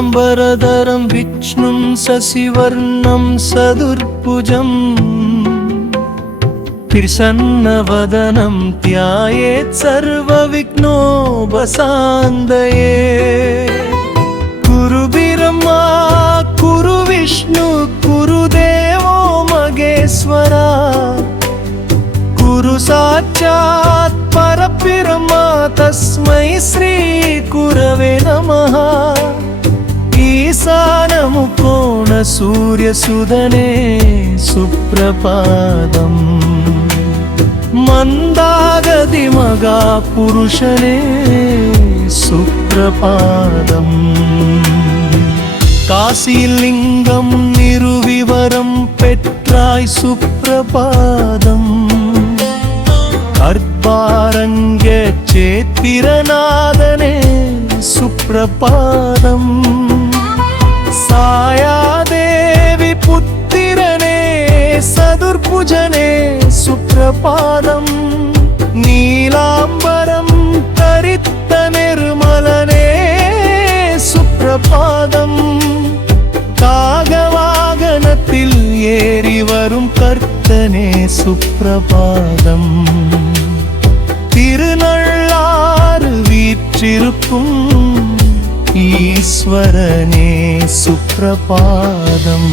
शुक्लाम्बरधरं विष्णुं शशिवर्णं चतुर्भुजम् प्रसन्नवदनं ध्यायेत् सर्वविघ्नोपशान्तये। कुरु ब्रह्मा कुरु विष्णु कुरु देवो महेश्वरा कुरु साक्षात् परब्रह्मा तस्मै श्री गुरवे नमः। ईशानमुकोण सूर्यसुदने सुप्रभातम् मन्दागति महापुरुषने सुप्रभातम्। काशीलिंगं निरुविवरं पेट्राय सुप्रभातम्। अर्पारंगे चेत्तिरनादने सुप्रभातम्। सायादेवी पुत्तिरने चतुर्भुजने सुप्रभातम्। नीलांबरं धरित निर्मलने सुप्रभातम्। कागवागनत्तिल ஏறி வரும் கர்த்தனே சுப்ரபாதம்। திருநள்ளாறு வீற்றிருக்கும் ஈஸ்வரனே சுப்ரபாதம்।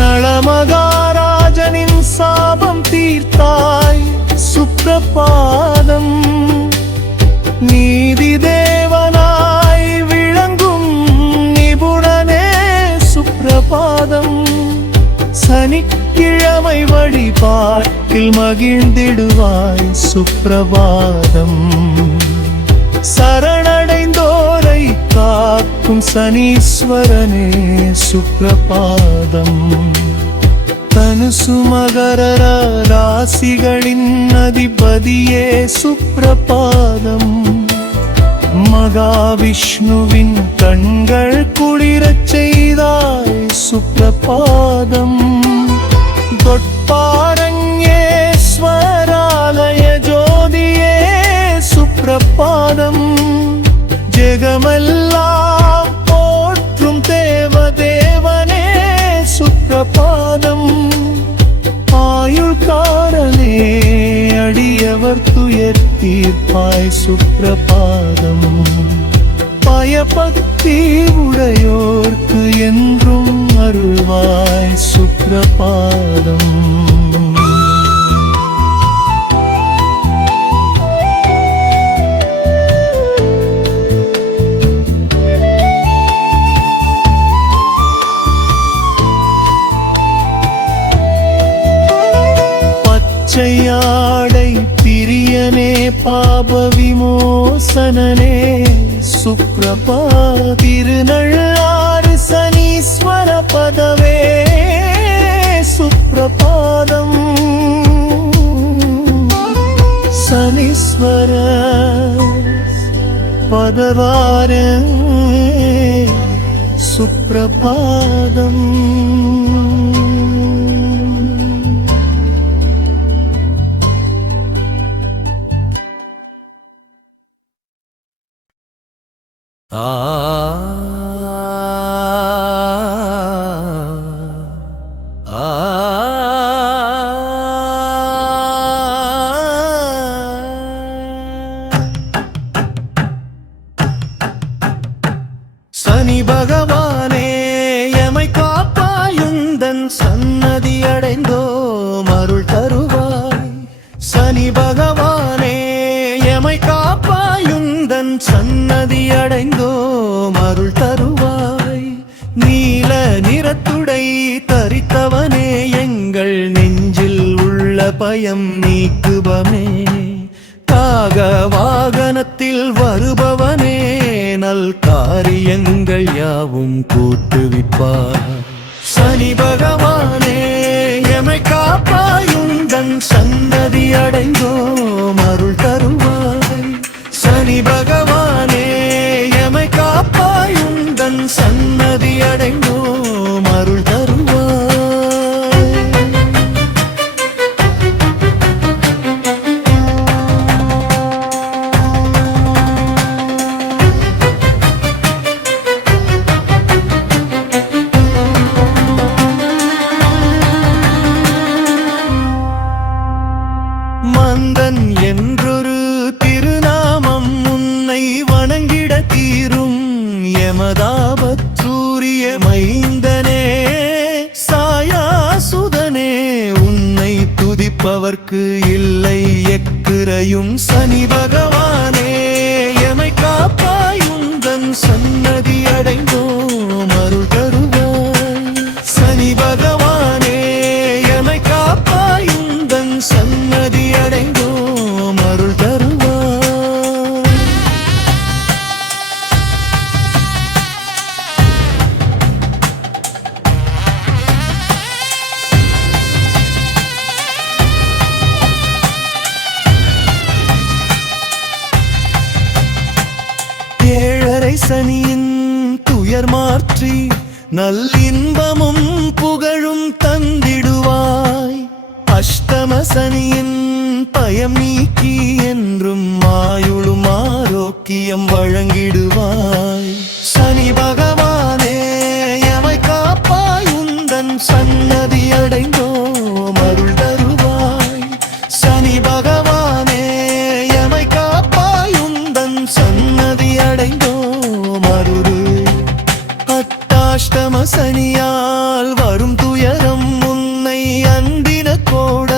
நளமகாராஜனின் சாபம் தீர்த்தாய் சுப்ரபாதம்। நீதி தேவனாய் விளங்கும் நிபுணனே சுப்ரபாதம்। சனிக்கிழமை வழிபாட்டில் மகிழ்ந்திடுவாய் சுப்ரபாதம்। சரணடைந்தோரை காக்கும் சனீஸ்வரனே சுப்ரபாதம்। தனுசு மகர ராசிகளின் அதிபதியே சுப்ரபாதம்। மகாவிஷ்ணுவின் கண்கள் குளிரச் செய்தாய் சுப்ரபாதம்। தொட்பாரண்யேஸ்வராலய ஜோதியே சுப்ரபாதம்। ஜெகமெல்லாம் போற்றும் தேவதேவனே சுப்ரபாதம்। ஆயுள்காரனே அடியவர் துயர் தீர்ப்பாய் சுப்ரபாதம்। பயபக்தி உடையோர்க்கு என்றும் அருள்வாய் சுப்ரபாதம்। பச்சையாடை பிரியனே பாப விமோசனனே சுப்ரபாதம்। திருநள்ளாறு சனீஸ்வர பதவே சுப்ரபாதம்। சனீஸ்வர பதவார சுப்ரபாதம்। சனி பகவானே எமை காப்பாயுந்தன் சன்னதி அடைந்தோம் அருள் தருவாய்। சனி பகவானே எமை காப்பாயுந்தன் சன்னதி அடைந்தோம் அருள் தருவாய்। நீல நிறத்துடை தரித்தவனே எங்கள் நெஞ்சில் உள்ள பயம் நீக்குபமே। காக வாகனத்தில் வருபவனே நல் காரியங்கள் யாவும் கூட்டுவிப்பார்। சனி பகவானே எமை காப்பாயுந்தன் சன்னதி அடைந்தோம் அருள் தருவாய்। சனி பகவானே எமை காப்பாயுந்தன் சன்னதி அடைந்தோம் அருள் தருவாய். மந்தன் என்றொரு திருநாமம் உன்னை வணங்கிட தீரும் யமதாபத்தூரிய மைந்தனே சாயாசுதனே உன்னை துதிப்பவர்க்கு இல்லை எக்குறையும். சனி பகவானே எமை காப்பாயுந்தன் சன்னதி அடைந்தோம் அருள் தருவாய். சனி பகவானே எமை காப்பாயுந்தன் சன்னதி அடைந்தோம் அருள் தருவாய். ஏழரை சனியின் துயர் மாற்றி நல்லின்பமும் புகழும் தந்திடுவாய். அஷ்டம சனியின் பயம் நீக்கி என்றும் ஆயுளும் ஆரோக்கியம் வழங்கிடுவாய். சனி பகவானே எமை காப்பாயுந்தன் சன்னதி அடைந்தோம் அருள் தருவாய். சனி பகவானே எமை காப்பாயுந்தன் சன்னதி அடைந்தோம் அருள். அஷ்டம சனியால் வரும் துயரம் உன்னை அண்டின கோட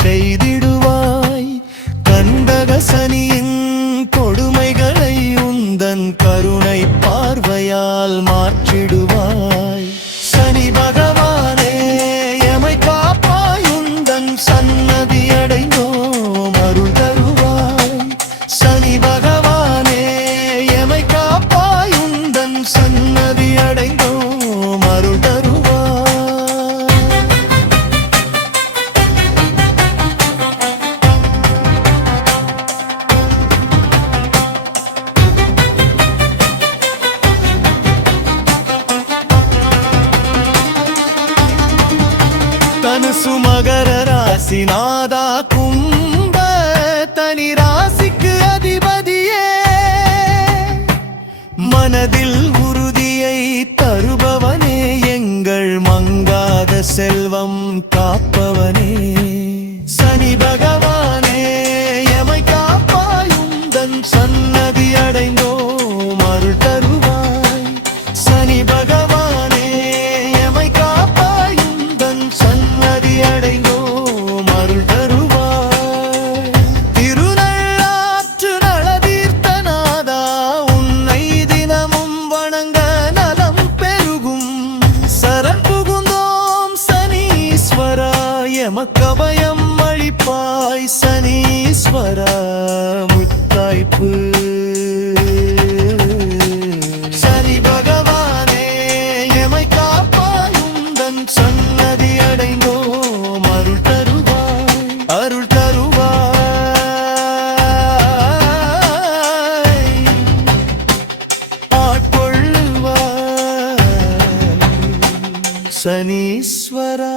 செய்திடுவாய். கண்டக சனியின் கொடுமைகளை உந்தன் கருணை பார்வையால் மாற்றிடுவாய். சனி பகவானே எமை காப்பாயுந்தன் சன்னதி அடைந்தோம் அருள் தருவாய். சனி பகவானே எமை காப்பாயுந்தன் சன்னதி அடைந்தோம் அருள் தருவாய். தனுசு மகர ராசி நாதா கும்ப தனி ராசிக்கு அதிபதியே மனதில் உறுதியை தருபவனே எங்கள் மங்காத செல்வம் காப்பவனே. சனி பகவானே எமை காப்பாயுந்தன் சன்னதி அடைந்தோம் அருள் தருவாய். சனி பகவானே எமை காப்பாயுந்தன் சன்னதி அடைந்தோம் அருள் தருவாய். திருநள்ளாற்று நளதீர்த்தநாதா உன்னை தினமும் வணங்க நலம் பெருகும். சரண் புகுந்தோம் சனீஸ்வரா எமக்கபயம் அளிப்பாய். சனீஸ்வரா முத்தாய்ப்பு. சனி பகவானே எமை காப்பாயுந்தன் சன்னதி அடைந்தோம் அருள் தருவாய் அருள் தருவாய். ஆட்கொள்ளுவாய் சனீஸ்வரா.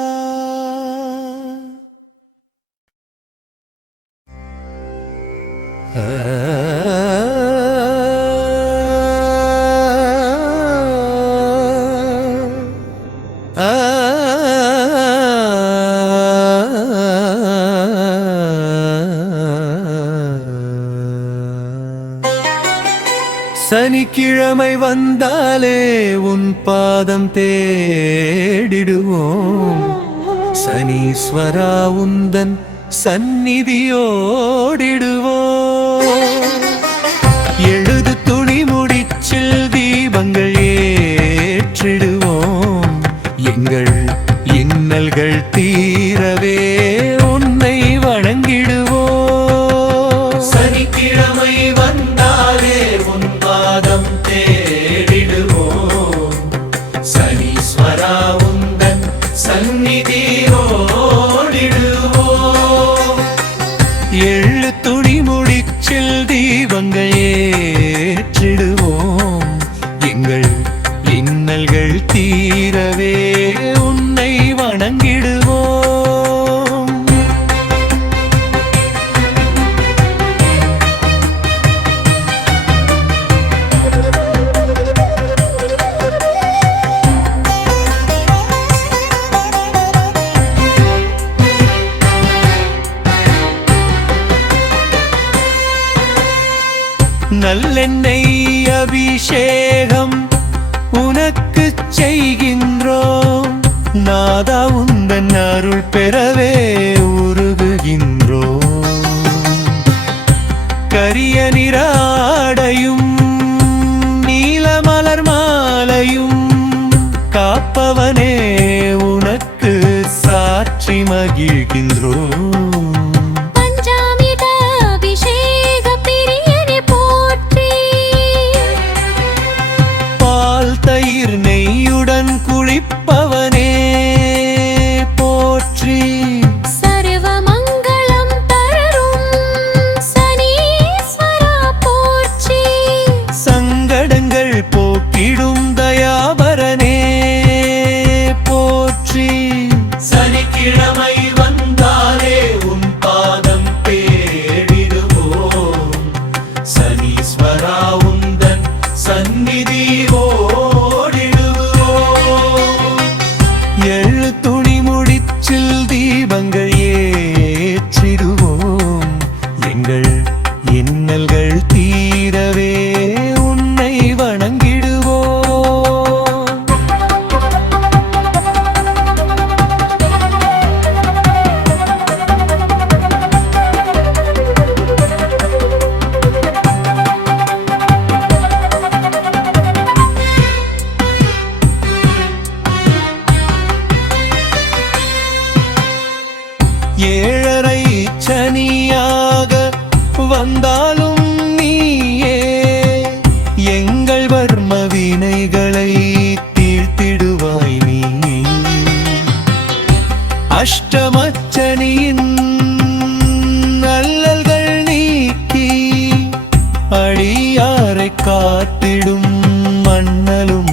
சனிக்கிழமை வந்தாலே உன் பாதம் தேடிடுவோம். சனீஸ்வரா உந்தன் சந்நிதியோடிடுவோம். எழுது துணி முடிச்சில் தீபங்கள் ஏற்றிடுவோம். எங்கள் இன்னல்கள் தீரவே உன்னை வணங்கிடுவோம். சனிக்கிழமை வந்தாலே உன் பாதம் தேடிடுவோம். சனீஸ்வரா உந்தன் சந்நிதியோடிடுவோம். எள்ளு துணி முடிச்சில் தீபங்கள் ஏற்றிடுவோம். எங்கள் தீரவே உன்னை வணங்கிடுவோம். நல்லெண்ணெய் அபிஷேகம் உனக்கு செய்கின்றோம். நாதா உந்தன் அருள் பெறவே உருகுகின்றோம். கரிய நிறாடையும் நீலமலர் மாலையும் காப்பவனே உனக்கு சாட்சி மகிழ்கின்றோம். தயிர் நெய்யுடன் குளிப்பவனே போற்றி. சர்வ மங்களம் தரும் சனீஸ்வரா போற்றி. சங்கடங்கள் போக்கிடும் தயாபரனே போற்றி. சனிக்கிழமை வந்தாலே உன் பாதம் தேடிடுவோம். சனீஸ்வரா உந்தன் சந்நிதி துணி முடிச்சில் தீபங்கள் ஏற்றிடுவோம். எங்கள் இன்னல்கள் தீரவே உன்னை வணங்கிடுவோம். ஏழரை சனியாக வந்தாலும் நீயே எங்கள் வர்ம வினைகளை தீர்த்திடுவாய் நீ. அஷ்டமச்சனியின் நல்லல்கள் நீக்கி அடியாரை காத்திடும் மன்னலும்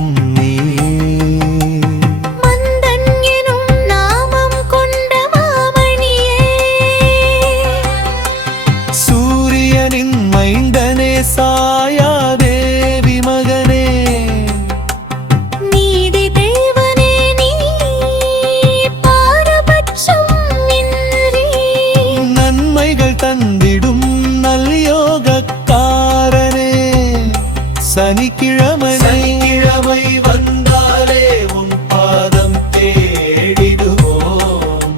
சாயாதேவி மகனே. நீதி தேவனே நீ பாரபட்சம் இன்றி நன்மைகள் தந்திடும் நல்யோகக்காரனே. சனிக்கிழமை வந்தாலே உன் பாதம் தேடிடுவோம்.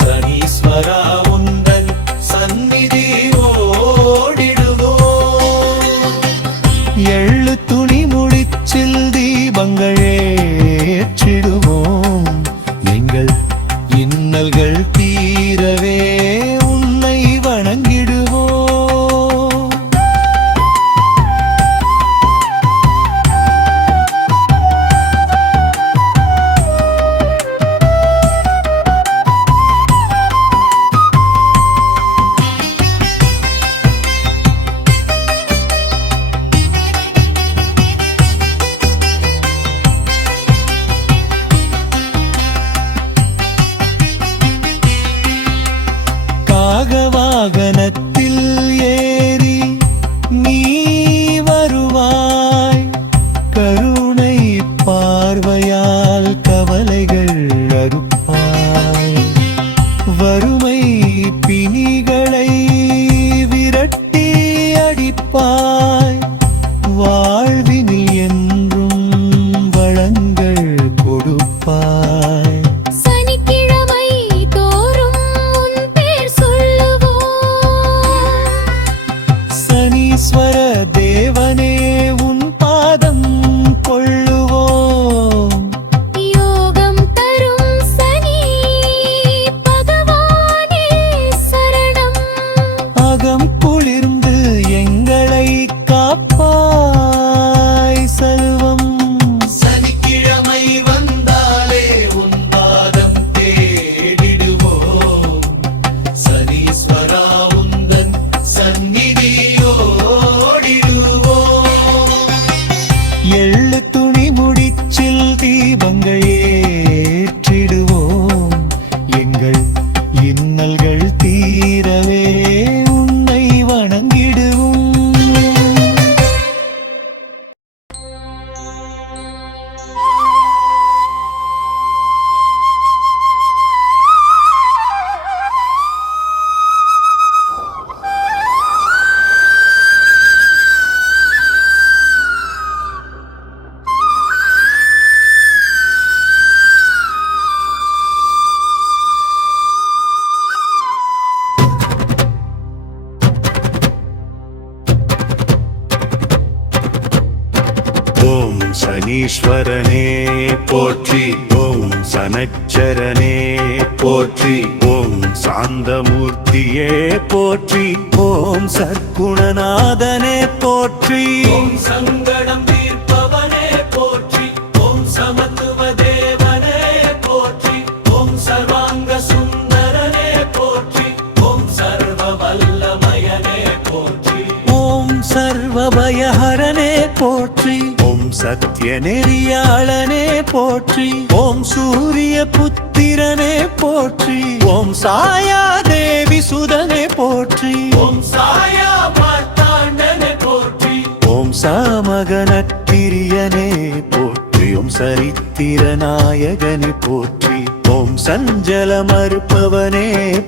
சனீஸ்வரா உந்தன் சந்நிதி எள்ளு துணி முடிச்சில் தீபங்கள் ஏற்றிடுவோம். எங்கள் இன்னல்கள் தீரவே உன்னை வணங்கிடுவோம். வாகனத்தில் ஏறி நீ வருவாய். கருணை பார்வையால் கவலைகள் அறுப்பாய். வறுமை பிணிகளை விரட்டி அடிப்பாய். வாழ்வினில் என்றும் வளங்கள் கொடுப்பாய். சனீஸ்வர தேவனே உன் பாதம் கொள்ளுவோம். யோகம் தரும் சனீஸ்வரனே போற்றி ஓம் சனச்சரனே போற்றி ஓம் சாந்தமூர்த்தியே போற்றி ஓம் சற்குணநாதனே போற்றி ஓம் சங்கடம் தீர்ப்பவனே போற்றி ஓம் சமத்துவ தேவனே போற்றி ஓம் சர்வாங்க சுந்தரனே போற்றி ஓம் சர்வ வல்லமயனே போற்றி ஓம் சர்வபயஹரனே போற்றி ஓம் சத்ய நெறியாளனே போற்றி ஓம் சூரிய புத்திரனே போற்றி ஓம் சாயா தேவி சுதனே போற்றி ஓம் சாயா மார்த்தாண்டனே போற்றி ஓம் சாமகனப்பிரியனே போற்றி ஓம் சரித்திர நாயகனே போற்றி ஓம் சஞ்சல மறுப்பவனே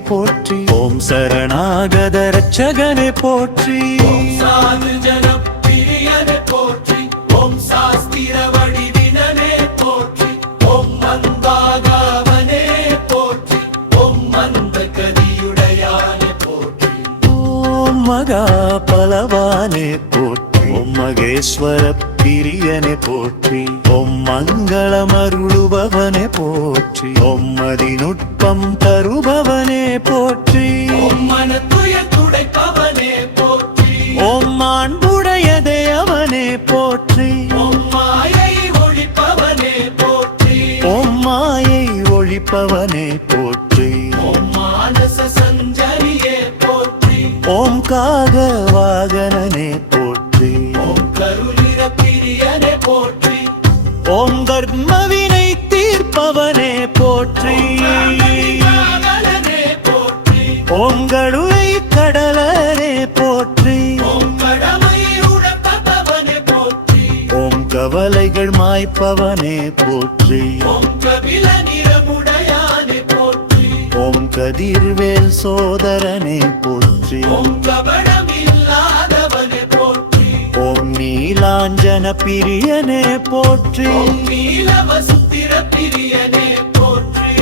போற்றி ஓம் சரணாகத ரட்சகனே போற்றி ஓம் சாது ஜனப்பிரியனே போற்றி ஓம் சாஸ்திர வடிவினனே போற்றி ஓம் மந்தாகாவனே போற்றி ஓம் மந்த கதியுடையானே போற்றி ஓம் மகா பலவானே போற்றி ஓம் மகேஸ்வர பிரியனே போற்றி ஓம் மங்களமருளுபவனே போற்றி ஓம் மதிநுட்பம் தருபவனே போற்றி ஓம் மனத்துய துடைப்பவனே போற்றி ஓம் மாண்புடைய தேவனே போற்றி ஓம் மாயை ஒழிப்பவனே போற்றி ஓம் மாயை ஒழிப்பவனே போற்றி ஓம் மானச சஞ்சரியே போற்றி ஓம் காக வாகனனே போற்றி ஓம் கருளிர பிரியனே போற்றி ஓம் கர்மவினை தீர்ப்பவனே போற்றி காவலனே போற்றி ஓம் கடுவை கடலனே போற்றி ஓம் கடமை உணர்ப்பவனே போற்றி ஓம் கவலைகள் மாய்ப்பவனே போற்றி ஓம் கபில நிறமுடையானே போற்றி ஓம் கதிர்வேல் சோதரனே போற்றி ஓம் கபடமில்லாதவனே போற்றி ஓம் நீலாஞ்சன பிரியனே போற்றி ஓம் நீலவசுத்திர பிரியனே போற்றி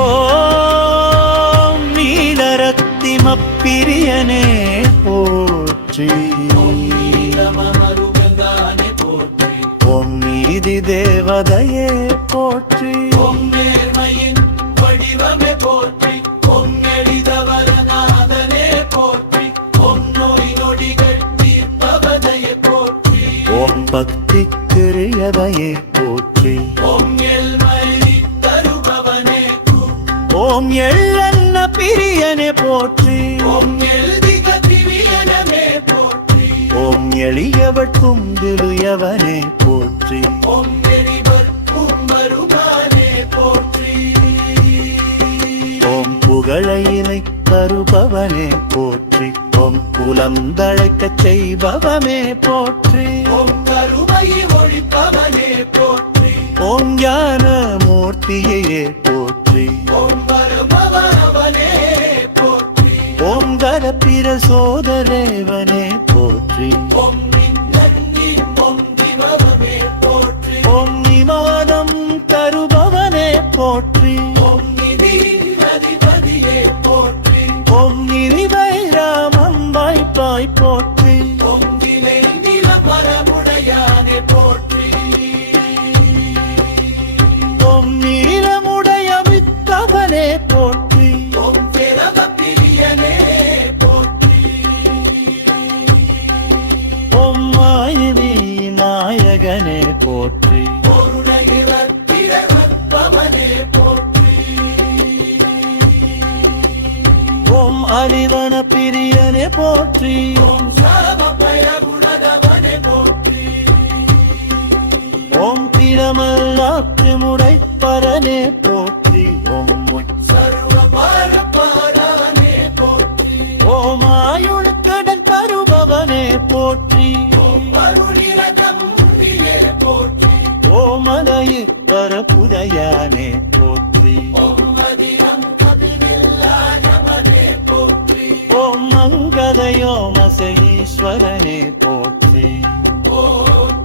ஓம் நீலரத்திம பிரியனே போற்றி ஓம் நீலமருகந்தானே போற்றி ஓம் நீதி தேவதையே போற்றி ஓம் நேர்மையின் வடிவமே போற்றி ஓம் நெடிதவரநாதனே போற்றி ஓம் நோய் நொடிகள் தீர்ப்பவதையே போற்றி ஓம் பக்தி கிரியதையே போற்றி ஓம் எல்மழி தருபவனே ஓம் எள்ளன்ன பிரியனே போற்றி ஓம் எழுதிக திவியனமே போற்றி ஓம் எளியவர்க்கும் திலுயவனே போற்றி ஓம் எரிவர் கும்பருமானே போற்றி ஓம் புகழையினை தருபவனே போற்றி ஓம் குலம் தழைக்கச் செய்பவனே போற்றி ஓம் கருமை ஒழிப்பவனே போற்றி ஓம் ஞான மூர்த்தியே போற்றி ஓம் வருமவனே போற்றி ஓம் கரப்பிர சோதரேவனே போற்றி ஓம் நின்னி ஓம் திவமே போற்றி ஓம் நிமாதம் தருபவனே போற்றி ஓம் நிதி அதிபதியே போற்றி ஓம் நிரிவைராமம் வாய்ப்பாய் போற்றி ஓம் தினை நில மரமுடையானே போற்றி ஓம் நீலமுடைய வித்தவனே போற்றி ஓம் பிறவ பிரியனே போற்றி ஓம் மாயவி நாயகனே போற்றி பொருணகிவர் பிறவற்பவனே போற்றி ஓம் அறிவன பிரியனே போற்றி ஓம் சாம பயகுணதவனே போற்றி ஓம் திறமல்லாற்று முடைப்பரனே போற்றி ஓம் சர்வ பாரப்பாரானே போற்றி ஓம் ஆயுளுக்கடன் தருபவனே போற்றி ஓம் அருளிரதம் போற்றி ஓம் அலையுத்தர புதையானே போற்றி ஓம் மதிரம் கதிரில்லாதவனே போற்றி ஓம் மங்கதையோமச ஈஸ்வரனே போற்றி ஓம்